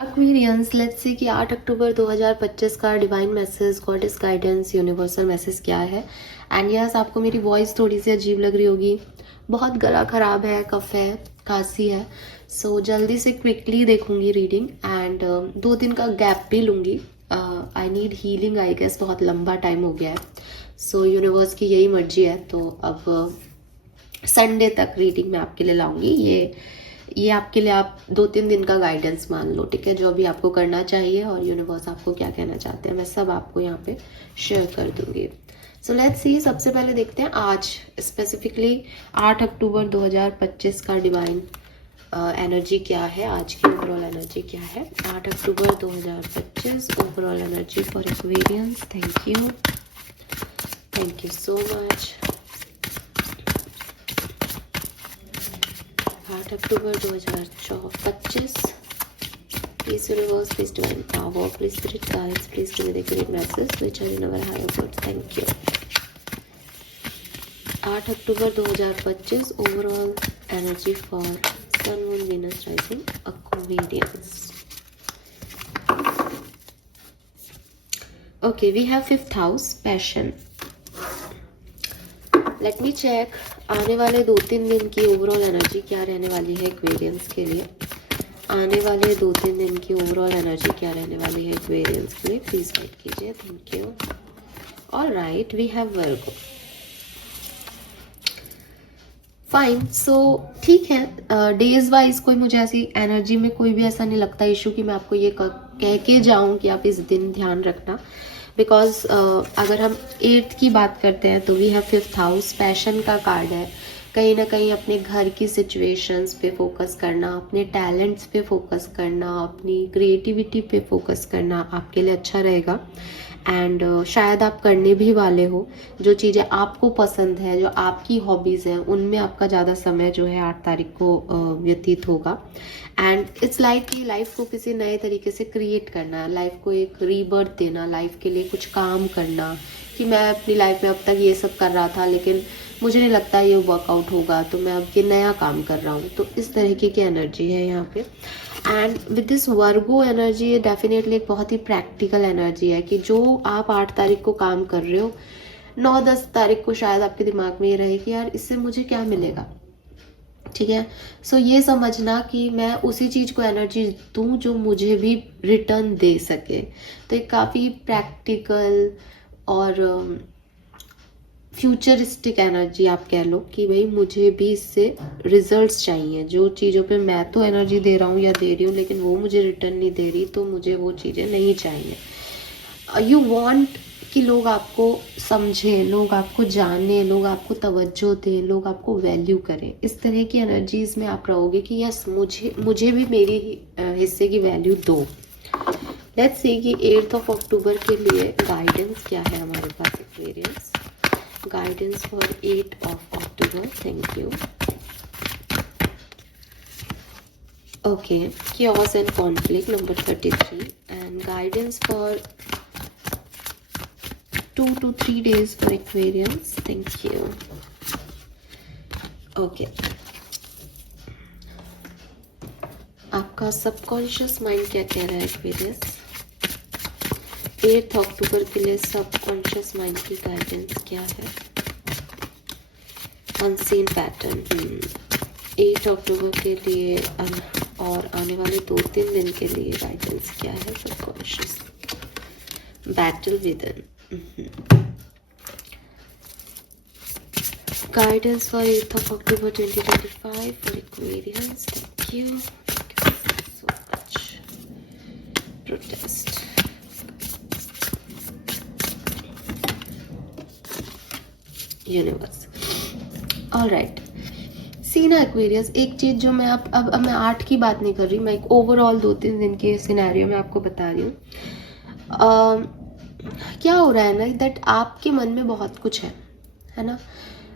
Aquarians, let's see कि 8 October 2025 का divine message, goddess guidance, universal message क्या है। एंड यस, आपको मेरी वॉइस थोड़ी सी अजीब लग रही होगी, बहुत गला खराब है, कफ है, खांसी है। सो जल्दी से क्विकली देखूंगी रीडिंग एंड 2 दिन का गैप भी लूँगी। I need healing, I guess बहुत लंबा टाइम हो गया है। सो यूनिवर्स की यही मर्जी है, तो अब संडे तक रीडिंग मैं आपके लिए लाऊंगी। ये आपके लिए, आप 2-3 दिन का गाइडेंस मान लो, ठीक है। जो भी आपको करना चाहिए और यूनिवर्स आपको क्या कहना चाहते हैं, मैं सब आपको यहाँ पे शेयर कर दूंगी। सो लेट्स सी, सबसे पहले देखते हैं आज स्पेसिफिकली 8 अक्टूबर 2025 का डिवाइन एनर्जी क्या है, आज की ओवरऑल एनर्जी क्या है। 8 October 2025 overall energy for Aquarians. Thank you so much. 8 October 2025, please universe, please divine power, please spirit guides, please give me the correct messages which are in our higher words. Thank you. 8 October 2025 overall energy for sun, moon, Venus, rising, Aquarians. Okay, we have 5th house, passion. Let me check आने वाले 2-3 दिन की overall energy क्या रहने वाली है Aquarians के लिए। आने वाले 2-3 दिन की ओवरऑल एनर्जी क्या रहने वाली है एक्वेरियंस के लिए, प्लीज वेट कीजिए। Thank you. Alright, we have Virgo. Fine, so ठीक है। डेज वाइज कोई मुझे ऐसी एनर्जी में कोई भी ऐसा नहीं लगता इशू कि मैं आपको ये कह के जाऊं कि आप इस दिन ध्यान रखना। बिकॉज अगर हम 8th की बात करते हैं तो we have 5th house, passion का कार्ड है। कहीं ना कहीं अपने घर की सिचुएशंस पे फोकस करना, अपने टैलेंट्स पे फोकस करना, अपनी क्रिएटिविटी पे फोकस करना आपके लिए अच्छा रहेगा। एंड शायद आप करने भी वाले हो जो चीज़ें आपको पसंद है, जो आपकी हॉबीज़ हैं, उनमें आपका ज़्यादा समय जो है 8 तारीख को व्यतीत होगा। एंड इट्स लाइक कि लाइफ को किसी नए तरीके से क्रिएट करना, लाइफ को एक रीबर्थ देना, लाइफ के लिए कुछ काम करना कि मैं अपनी लाइफ में अब तक ये सब कर रहा था लेकिन मुझे नहीं लगता ये वर्कआउट होगा, तो मैं अब ये नया काम कर रहा हूँ। तो इस तरीके की एनर्जी है यहाँ पे। And with this Virgo energy, ये डेफिनेटली एक बहुत ही प्रैक्टिकल एनर्जी है कि जो आप 8 तारीख को काम कर रहे हो, 9-10 तारीख को शायद आपके दिमाग में ये रहे कि यार इससे मुझे क्या मिलेगा, ठीक है। सो ये समझना कि मैं उसी चीज़ को एनर्जी दूँ जो मुझे भी रिटर्न दे सके। तो एक काफ़ी प्रैक्टिकल और फ्यूचरिस्टिक एनर्जी आप कह लो कि भाई मुझे भी इससे रिजल्ट्स चाहिए। जो चीज़ों पे मैं तो एनर्जी दे रहा हूँ या दे रही हूँ लेकिन वो मुझे रिटर्न नहीं दे रही, तो मुझे वो चीज़ें नहीं चाहिए। यू वांट कि लोग आपको समझें, लोग आपको जाने, लोग आपको तवज्जो दें, लोग आपको वैल्यू करें। इस तरह की एनर्जीज में आप रहोगे कि यस, मुझे भी मेरी हिस्से की वैल्यू दो। लेट्स सी कि 8 अक्टूबर के लिए गाइडेंस क्या है हमारे पास Aquarians. Guidance for 8 October. Thank you. Okay, chaos and conflict, number 33, and guidance for 2 to 3 days for Aquarians. Thank you. Okay. आपका सबकॉन्शियस माइंड क्या कह रहा है एक्वेरियस? 8 अक्टूबर के लिए सबकॉन्शियस माइंड की गाइडेंस क्या है? Unseen pattern. 8 अक्टूबर के लिए और आने वाले 2-3 दिन के लिए गाइडेंस क्या है subconscious? Battle within. Guidance for 8 October 2025 for Aquarians. Thank you so much. Protest. Universe. Alright, सीना एक्वेरियस, एक चीज़ जो मैं अब मैं 8 की बात नहीं कर रही, मैं एक ओवरऑल 2-3 दिन के सिनेरियो में आपको बता रही हूँ। क्या हो रहा है ना, दैट आपके मन में बहुत कुछ है ना।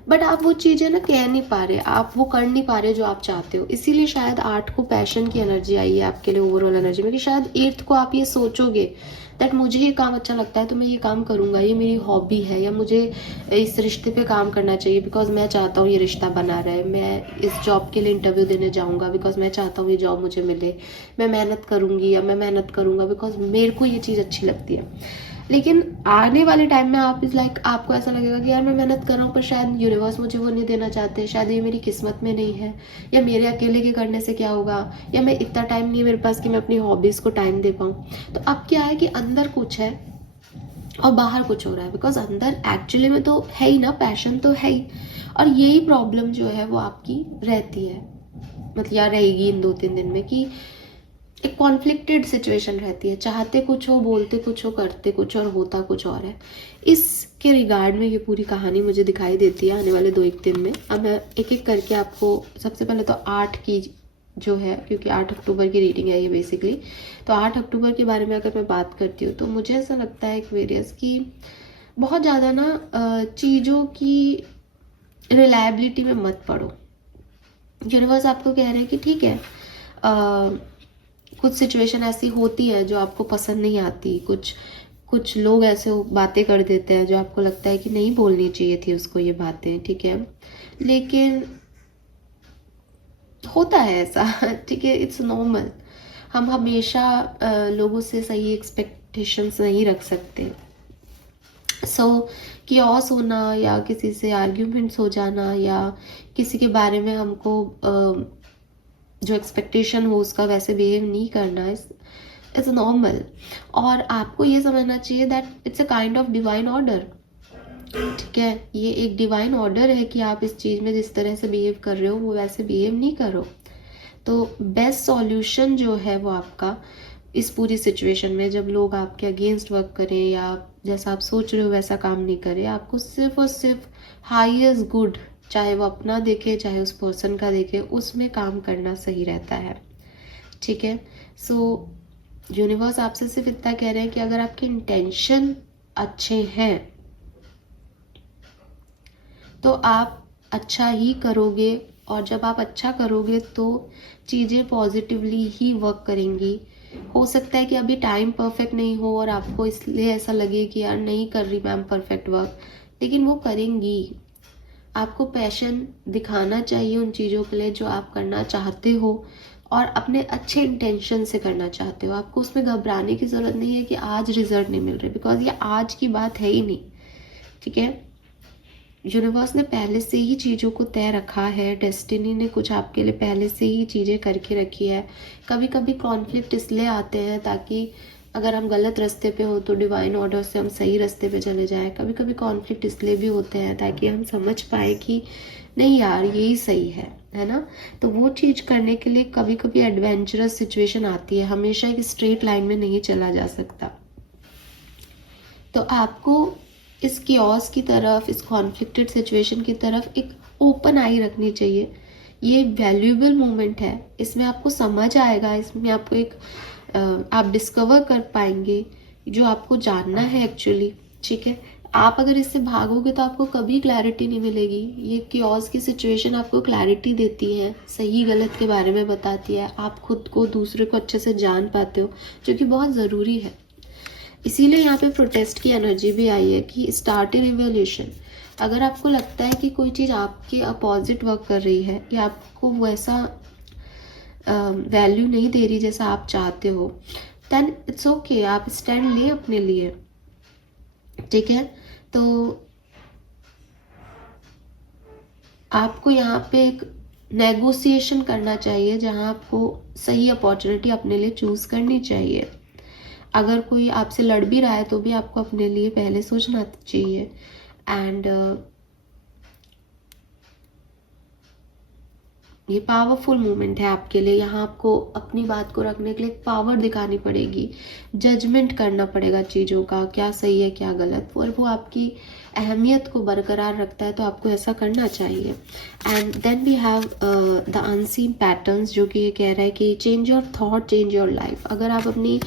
बट आप वो चीज़ें ना कह नहीं पा रहे, आप वो कर नहीं पा रहे जो आप चाहते हो। इसीलिए शायद 8 को पैशन की एनर्जी आई है आपके लिए ओवरऑल एनर्जी में, कि शायद 8 को आप ये सोचोगे दैट मुझे ये काम अच्छा लगता है तो मैं ये काम करूँगा, ये मेरी हॉबी है, या मुझे इस रिश्ते पे काम करना चाहिए बिकॉज मैं चाहता हूँ ये रिश्ता बना रहे, मैं इस जॉब के लिए इंटरव्यू देने जाऊँगा बिकॉज मैं चाहता हूँ ये जॉब मुझे मिले, मैं मेहनत करूँगी या मैं मेहनत करूँगा बिकॉज मेरे को ये चीज़ अच्छी लगती है। लेकिन आने वाले टाइम में आप इस लाइक आपको ऐसा लगेगा कि यार मैं मेहनत कर रहा हूँ पर शायद यूनिवर्स मुझे वो नहीं देना चाहते, शायद ये मेरी किस्मत में नहीं है, या मेरे अकेले के करने से क्या होगा, या मैं इतना टाइम नहीं है मेरे पास कि मैं अपनी हॉबीज़ को टाइम दे पाऊँ। तो अब क्या है कि अंदर कुछ है और बाहर कुछ हो रहा है, बिकॉज अंदर एक्चुअली में तो है ही ना, पैशन तो है ही, और यही प्रॉब्लम जो है वो आपकी रहती है, मतलब या रहेगी इन 2-3 दिन में, कि एक कॉन्फ्लिक्टेड सिचुएशन रहती है, चाहते कुछ हो, बोलते कुछ हो, करते कुछ और होता कुछ और है। इसके रिगार्ड में ये पूरी कहानी मुझे दिखाई देती है आने वाले 2-1 दिन में। अब मैं एक एक करके आपको, सबसे पहले तो 8 की जो है, क्योंकि 8 अक्टूबर की रीडिंग है ये बेसिकली, तो 8 अक्टूबर के बारे में अगर मैं बात करती हूँ तो मुझे ऐसा लगता है एक्वेरियस की बहुत ज़्यादा ना चीज़ों की रिलायबिलिटी में मत पड़ो। यूनिवर्स आपको कह रहे हैं कि ठीक है, कुछ सिचुएशन ऐसी होती है जो आपको पसंद नहीं आती, कुछ लोग ऐसे बातें कर देते हैं जो आपको लगता है कि नहीं बोलनी चाहिए थी उसको ये बातें, ठीक है, लेकिन होता है ऐसा ठीक है, इट्स नॉर्मल। हम हमेशा लोगों से सही एक्सपेक्टेशंस नहीं रख सकते। सो कियोस होना या किसी से आर्ग्यूमेंट्स हो जाना या किसी के बारे में हमको जो एक्सपेक्टेशन हो उसका वैसे बिहेव नहीं करना इज नॉर्मल। और आपको ये समझना चाहिए that it's a kind of divine order, ठीक है, ये एक डिवाइन ऑर्डर है कि आप इस चीज़ में जिस तरह से बिहेव कर रहे हो वो वैसे बिहेव नहीं करो। तो बेस्ट सॉल्यूशन जो है वो आपका इस पूरी सिचुएशन में, जब लोग आपके अगेंस्ट वर्क करें या जैसा आप सोच रहे हो वैसा काम नहीं करें, आपको सिर्फ और सिर्फ हाईएस्ट गुड, चाहे वो अपना देखे चाहे उस पर्सन का देखे, उसमें काम करना सही रहता है, ठीक है। सो यूनिवर्स आपसे सिर्फ इतना कह रहे हैं कि अगर आपके इंटेंशन अच्छे हैं तो आप अच्छा ही करोगे, और जब आप अच्छा करोगे तो चीज़ें पॉजिटिवली ही वर्क करेंगी। हो सकता है कि अभी टाइम परफेक्ट नहीं हो और आपको इसलिए ऐसा लगे कि यार नहीं कर रही मैम परफेक्ट वर्क, लेकिन वो करेंगी। आपको पैशन दिखाना चाहिए उन चीज़ों के लिए जो आप करना चाहते हो और अपने अच्छे इंटेंशन से करना चाहते हो। आपको उसमें घबराने की ज़रूरत नहीं है कि आज रिजल्ट नहीं मिल रहे, बिकॉज ये आज की बात है ही नहीं, ठीक है। यूनिवर्स ने पहले से ही चीज़ों को तय रखा है, डेस्टिनी ने कुछ आपके लिए पहले से ही चीज़ें करके रखी है। कभी कभी कॉन्फ्लिक्ट इसलिए आते हैं ताकि अगर हम गलत रास्ते पे हो तो डिवाइन ऑर्डर से हम सही रास्ते पे चले जाएं। कभी कभी कॉन्फ्लिक्ट इसलिए भी होते हैं ताकि हम समझ पाए कि नहीं यार यही सही है ना। तो वो चीज़ करने के लिए कभी कभी एडवेंचरस सिचुएशन आती है, हमेशा एक स्ट्रेट लाइन में नहीं चला जा सकता। तो आपको इस कियोस की तरफ, इस कॉन्फ्लिक्टेड सिचुएशन की तरफ एक ओपन आई रखनी चाहिए। ये वैल्यूएबल मोमेंट है, इसमें आपको समझ आएगा, इसमें आपको एक आप डिस्कवर कर पाएंगे जो आपको जानना है एक्चुअली, ठीक है। आप अगर इससे भागोगे तो आपको कभी क्लैरिटी नहीं मिलेगी। ये कियोस की सिचुएशन आपको क्लैरिटी देती है, सही गलत के बारे में बताती है, आप खुद को दूसरे को अच्छे से जान पाते हो, जो कि बहुत ज़रूरी है। इसीलिए यहाँ पे प्रोटेस्ट की एनर्जी भी आई है कि स्टार्ट ए रिवॉल्यूशन। अगर आपको लगता है कि कोई चीज़ आपके अपोजिट वर्क कर रही है या आपको वैसा वैल्यू नहीं दे रही जैसा आप चाहते हो, देन इट्स ओके, आप स्टैंड लें अपने लिए, ठीक है। तो आपको यहाँ पे एक नेगोशिएशन करना चाहिए जहाँ आपको सही अपॉर्चुनिटी अपने लिए चूज करनी चाहिए। अगर कोई आपसे लड़ भी रहा है तो भी आपको अपने लिए पहले सोचना चाहिए। एंड ये पावरफुल मोमेंट है आपके लिए। यहाँ आपको अपनी बात को रखने के लिए पावर दिखानी पड़ेगी, जजमेंट करना पड़ेगा चीज़ों का, क्या सही है क्या गलत, और वो आपकी अहमियत को बरकरार रखता है तो आपको ऐसा करना चाहिए। And then we have the unseen patterns, जो कि ये कह रहा है कि change your thought change your life. अगर आप अपनी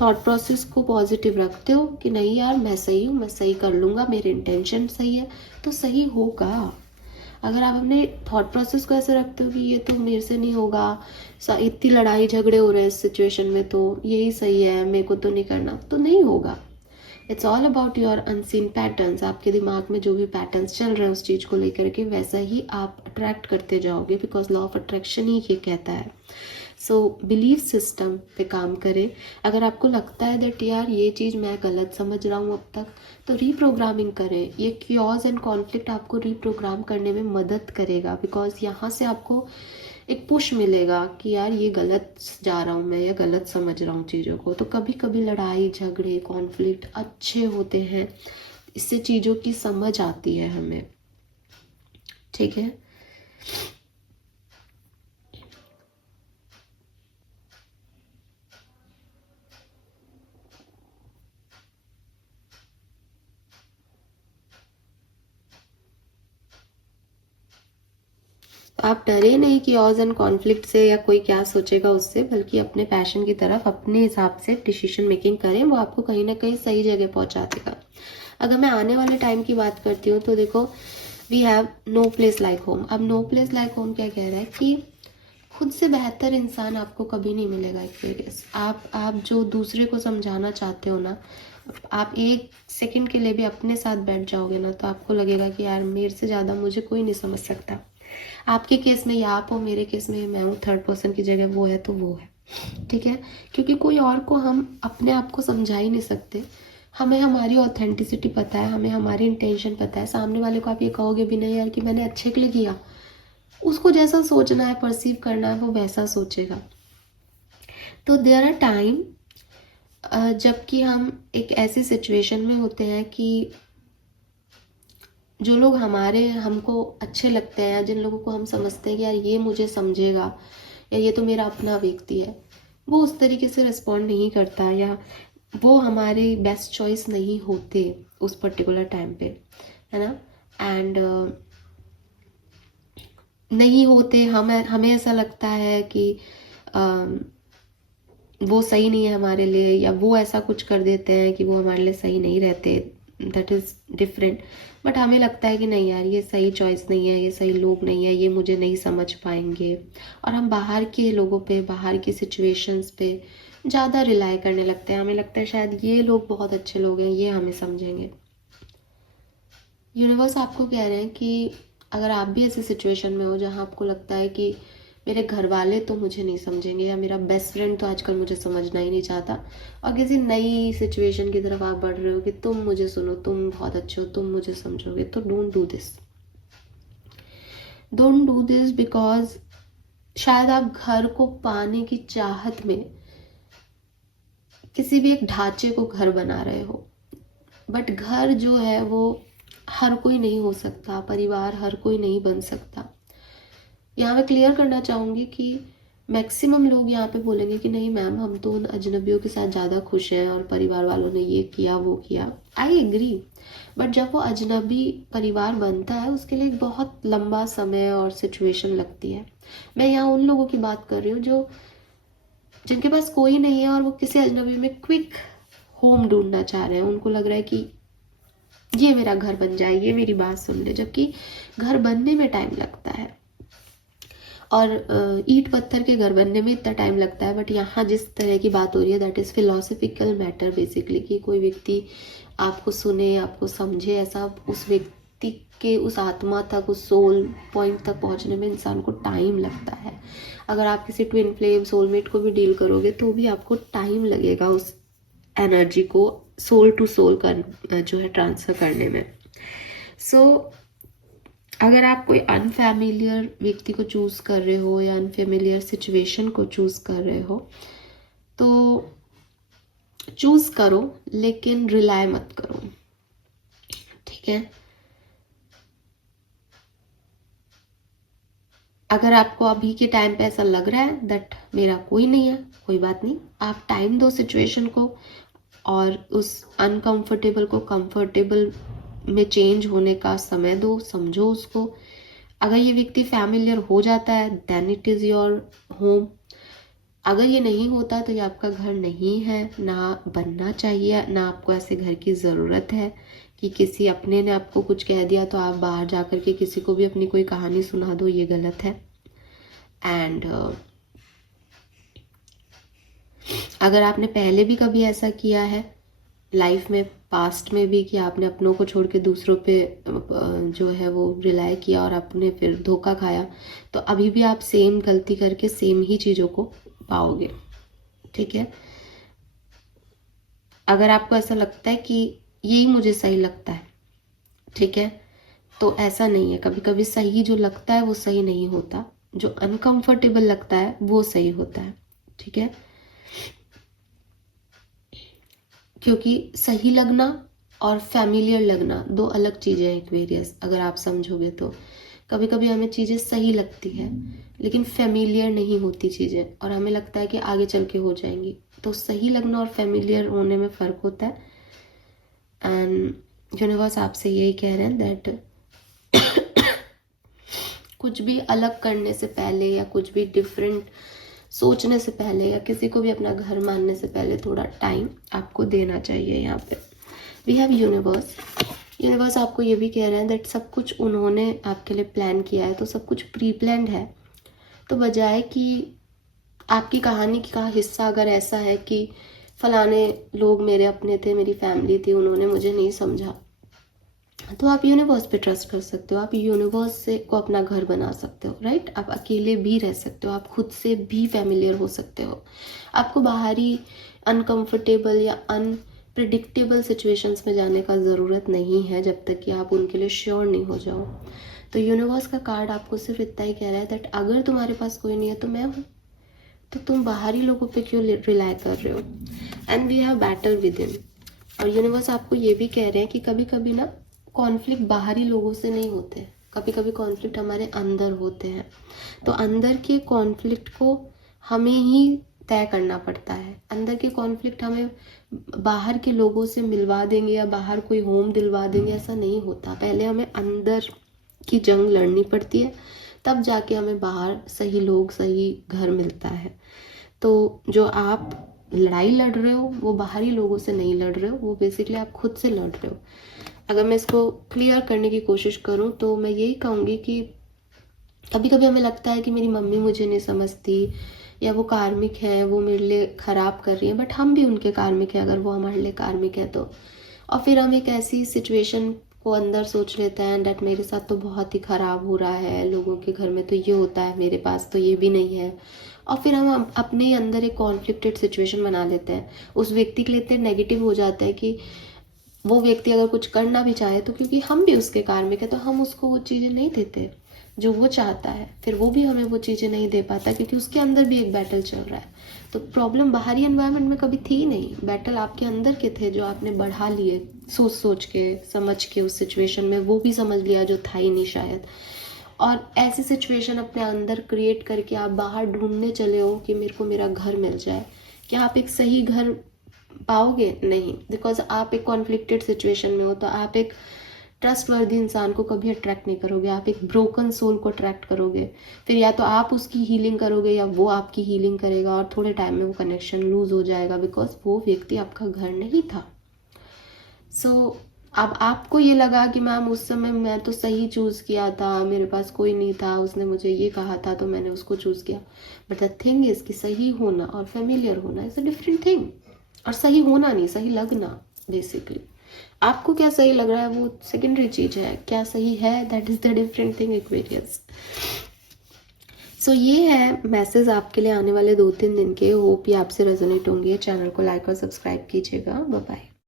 थॉट प्रोसेस को पॉजिटिव रखते हो कि नहीं यार मैं सही हूँ, मैं सही कर लूँगा, मेरे इंटेंशन सही है, तो सही होगा। अगर आप अपने थॉट प्रोसेस को ऐसे रखते हो कि ये तो मेरे से नहीं होगा, इतनी लड़ाई झगड़े हो रहे हैं इस सिचुएशन में, तो यही सही है, मेरे को तो नहीं करना, तो नहीं होगा। It's all about your unseen patterns. आपके दिमाग में जो भी पैटर्न्स चल रहे हैं उस चीज़ को लेकर के वैसा ही आप अट्रैक्ट करते जाओगे, बिकॉज लॉ ऑफ अट्रैक्शन ही ये कहता है। सो बिलीफ सिस्टम पे काम करें। अगर आपको लगता है दैट यार ये चीज़ मैं गलत समझ रहा हूँ अब तक, तो रीप्रोग्रामिंग करें। ये क्योज एंड कॉन्फ्लिक्ट आपको रीप्रोग्राम करने में मदद करेगा, बिकॉज यहाँ से आपको एक पुश मिलेगा कि यार ये गलत जा रहा हूँ मैं, या गलत समझ रहा हूँ चीज़ों को। तो कभी कभी लड़ाई झगड़े कॉन्फ्लिक्ट अच्छे होते हैं, इससे चीज़ों की समझ आती है हमें। ठीक है, आप डरे नहीं कि ऑज एंड कॉन्फ्लिक्ट से या कोई क्या सोचेगा उससे, बल्कि अपने पैशन की तरफ अपने हिसाब से डिसीजन मेकिंग करें, वो आपको कहीं ना कहीं सही जगह पहुंचा देगा। अगर मैं आने वाले टाइम की बात करती हूँ तो देखो, we have no place like home. अब नो प्लेस लाइक होम क्या कह रहा है कि खुद से बेहतर इंसान आपको कभी नहीं मिलेगा। एक्सपीरियंस आप जो दूसरे को समझाना चाहते हो ना, आप एक सेकंड के लिए भी अपने साथ बैठ जाओगे ना, तो आपको लगेगा कि यार मेरे से ज़्यादा मुझे कोई नहीं समझ सकता। आपके केस में या आप हो, मेरे केस में मैं हूँ, थर्ड पर्सन की जगह वो है तो वो है। ठीक है, क्योंकि कोई और को हम अपने आप को समझा ही नहीं सकते। हमें हमारी ऑथेंटिसिटी पता है, हमें हमारी इंटेंशन पता है। सामने वाले को आप ये कहोगे भी नहीं यार कि मैंने अच्छे के लिए किया, उसको जैसा सोचना है परसीव करना है वो वैसा सोचेगा। तो देयर आर टाइम जबकि हम एक ऐसी सिचुएशन में होते हैं कि जो लोग हमको अच्छे लगते हैं, या जिन लोगों को हम समझते हैं कि यार ये मुझे समझेगा या ये तो मेरा अपना व्यक्ति है, वो उस तरीके से रिस्पॉन्ड नहीं करता, या वो हमारे बेस्ट चॉइस नहीं होते उस पर्टिकुलर टाइम पे, है ना। एंड नहीं होते, हमें ऐसा लगता है कि वो सही नहीं है हमारे लिए, या वो ऐसा कुछ कर देते हैं कि वो हमारे लिए सही नहीं रहते, दैट इज़ डिफरेंट। बट हमें लगता है कि नहीं यार ये सही चॉइस नहीं है, ये सही लोग नहीं है, ये मुझे नहीं समझ पाएंगे, और हम बाहर के लोगों पे, बाहर की सिचुएशंस पे ज़्यादा रिलाई करने लगते हैं। हमें लगता है शायद ये लोग बहुत अच्छे लोग हैं, ये हमें समझेंगे। यूनिवर्स आपको कह रहे हैं कि अगर आप भी ऐसी सिचुएशन में हो जहाँ आपको लगता है कि मेरे घर वाले तो मुझे नहीं समझेंगे, या मेरा बेस्ट फ्रेंड तो आजकल मुझे समझना ही नहीं चाहता, और किसी नई सिचुएशन की तरफ आप बढ़ रहे हो कि तुम मुझे सुनो, तुम बहुत अच्छे हो, तुम मुझे समझोगे, तो don't do this. Don't do this because शायद आप घर को पाने की चाहत में किसी भी एक ढांचे को घर बना रहे हो, बट घर जो है वो हर कोई नहीं हो सकता, परिवार हर कोई नहीं बन सकता। यहाँ मैं क्लियर करना चाहूँगी कि मैक्सिमम लोग यहाँ पे बोलेंगे कि नहीं मैम, हम तो उन अजनबियों के साथ ज़्यादा खुश हैं और परिवार वालों ने ये किया वो किया। आई एग्री, बट जब वो अजनबी परिवार बनता है उसके लिए एक बहुत लंबा समय और सिचुएशन लगती है। मैं यहाँ उन लोगों की बात कर रही हूँ जो जिनके पास कोई नहीं है और वो किसी अजनबी में क्विक होम ढूंढना चाह रहे हैं। उनको लग रहा है कि ये मेरा घर बन जाए, ये मेरी बात सुन ले, जबकि घर बनने में टाइम लगता है, और ईंट पत्थर के घर बनने में इतना टाइम लगता है। बट यहाँ जिस तरह की बात हो रही है that is philosophical matter basically, कि कोई व्यक्ति आपको सुने, आपको समझे, ऐसा उस व्यक्ति के उस आत्मा तक, उस सोल पॉइंट तक पहुँचने में इंसान को टाइम लगता है। अगर आप किसी ट्विन फ्लेम सोलमेट को भी डील करोगे तो भी आपको टाइम लगेगा उस एनर्जी को सोल टू सोल कर जो है ट्रांसफ़र करने में। सो अगर आप कोई अनफैमिलियर व्यक्ति को चूज़ कर रहे हो या अनफेमिलियर सिचुएशन को चूज़ कर रहे हो, तो चूज़ करो लेकिन रिलाय मत करो। ठीक है, अगर आपको अभी के टाइम पे ऐसा लग रहा है दैट मेरा कोई नहीं है, कोई बात नहीं, आप टाइम दो सिचुएशन को, और उस अनकंफर्टेबल को कंफर्टेबल में चेंज होने का समय दो, समझो उसको। अगर ये व्यक्ति फैमिलियर हो जाता है then it is your home. अगर ये नहीं होता तो ये आपका घर नहीं है, ना बनना चाहिए, ना आपको ऐसे घर की ज़रूरत है कि किसी अपने ने आपको कुछ कह दिया तो आप बाहर जा कर के किसी को भी अपनी कोई कहानी सुना दो, ये गलत है। एंड अगर आपने पहले भी कभी ऐसा किया है लाइफ में, पास्ट में भी, कि आपने अपनों को छोड़ के दूसरों पे जो है वो रिलाई किया और आपने फिर धोखा खाया, तो अभी भी आप सेम गलती करके सेम ही चीज़ों को पाओगे, ठीक है। अगर आपको ऐसा लगता है कि यही मुझे सही लगता है, ठीक है, तो ऐसा नहीं है। कभी कभी सही जो लगता है वो सही नहीं होता, जो अनकंफर्टेबल लगता है वो सही होता है, ठीक है। क्योंकि सही लगना और फैमिलियर लगना दो अलग चीज़ें हैं, एक्वेरियस, अगर आप समझोगे तो। कभी कभी हमें चीज़ें सही लगती है लेकिन फैमिलियर नहीं होती चीज़ें, और हमें लगता है कि आगे चल के हो जाएंगी। तो सही लगना और फैमिलियर होने में फ़र्क होता है। एंड यूनिवर्स आपसे यही कह रहे हैं दैट कुछ भी अलग करने से पहले या कुछ भी डिफरेंट सोचने से पहले या किसी को भी अपना घर मानने से पहले थोड़ा टाइम आपको देना चाहिए। यहाँ पे वी हैव यूनिवर्स। यूनिवर्स आपको ये भी कह रहे हैं दैट सब कुछ उन्होंने आपके लिए प्लान किया है, तो सब कुछ प्री प्लान्ड है। तो बजाय कि आपकी कहानी का हिस्सा अगर ऐसा है कि फलाने लोग मेरे अपने थे, मेरी फैमिली थी, उन्होंने मुझे नहीं समझा, तो आप यूनिवर्स पे ट्रस्ट कर सकते हो। आप यूनिवर्स से को अपना घर बना सकते हो, राइट। आप अकेले भी रह सकते हो, आप खुद से भी फैमिलियर हो सकते हो। आपको बाहरी अनकंफर्टेबल या अनप्रिडिक्टेबल सिचुएशंस में जाने का ज़रूरत नहीं है जब तक कि आप उनके लिए श्योर नहीं हो जाओ। तो यूनिवर्स का कार्ड आपको सिर्फ इतना ही कह रहा है दैट अगर तुम्हारे पास कोई नहीं है तो मैं हूँ, तो तुम बाहरी लोगों पे क्यों रिलाई कर रहे हो। And we have battle within. और यूनिवर्स आपको ये भी कह रहे हैं कि कभी कभी ना कॉन्फ्लिक्ट बाहरी लोगों से नहीं होते, कभी कभी कॉन्फ्लिक्ट हमारे अंदर होते हैं। तो अंदर के कॉन्फ्लिक्ट को हमें ही तय करना पड़ता है। अंदर के कॉन्फ्लिक्ट हमें बाहर के लोगों से मिलवा देंगे या बाहर कोई होम दिलवा देंगे, ऐसा नहीं होता। पहले हमें अंदर की जंग लड़नी पड़ती है, तब जाके हमें बाहर सही लोग, सही घर मिलता है। तो जो आप लड़ाई लड़ रहे हो वो बाहरी लोगों से नहीं लड़ रहे हो, वो बेसिकली आप खुद से लड़ रहे हो। अगर मैं इसको क्लियर करने की कोशिश करूं तो मैं यही कहूँगी कि कभी कभी हमें लगता है कि मेरी मम्मी मुझे नहीं समझती या वो कार्मिक है, वो मेरे लिए ख़राब कर रही है, बट हम भी उनके कार्मिक हैं अगर वो हमारे लिए कार्मिक है तो। और फिर हम एक ऐसी सिचुएशन को अंदर सोच लेते हैं डैट मेरे साथ तो बहुत ही ख़राब हो रहा है, लोगों के घर में तो ये होता है, मेरे पास तो ये भी नहीं है। और फिर हम अपने अंदर एक कॉन्फ्लिक्टेड सिचुएशन बना लेते हैं। उस व्यक्ति के लिए इतने नेगेटिव हो जाता है कि वो व्यक्ति अगर कुछ करना भी चाहे तो क्योंकि हम भी उसके कार्मिक है तो हम उसको वो चीज़ें नहीं देते जो वो चाहता है, फिर वो भी हमें वो चीज़ें नहीं दे पाता क्योंकि उसके अंदर भी एक बैटल चल रहा है। तो प्रॉब्लम बाहरी एनवायरनमेंट में कभी थी नहीं, बैटल आपके अंदर के थे जो आपने बढ़ा लिए सोच सोच के, समझ के। उस सिचुएशन में वो भी समझ लिया जो था ही नहीं शायद, और ऐसी सिचुएशन अपने अंदर क्रिएट करके आप बाहर ढूंढने चले हो कि मेरे को मेरा घर मिल जाए। क्या आप एक सही घर पाओगे? नहीं, बिकॉज आप एक कॉन्फ्लिक्टेड सिचुएशन में हो। तो आप एक ट्रस्टवर्दी इंसान को कभी अट्रैक्ट नहीं करोगे, आप एक ब्रोकन सोल को अट्रैक्ट करोगे। फिर या तो आप उसकी हीलिंग करोगे या वो आपकी हीलिंग करेगा, और थोड़े टाइम में वो कनेक्शन लूज हो जाएगा बिकॉज वो व्यक्ति आपका घर नहीं था। सो अब आपको ये लगा कि मैम उस समय मैं तो सही चूज़ किया था, मेरे पास कोई नहीं था, उसने मुझे ये कहा था तो मैंने उसको चूज़ किया। बट द थिंग इज़ कि सही होना और फेमिलियर होना इज़ अ डिफरेंट थिंग। और सही होना नहीं, सही लगना। बेसिकली आपको क्या सही लग रहा है वो सेकेंडरी चीज है, क्या सही है that is the different thing, Aquarius. So ये है मैसेज आपके लिए आने वाले 2-3 दिन के। होप ये आपसे रेजोनेट होंगे। चैनल को लाइक और सब्सक्राइब कीजिएगा। Bye bye.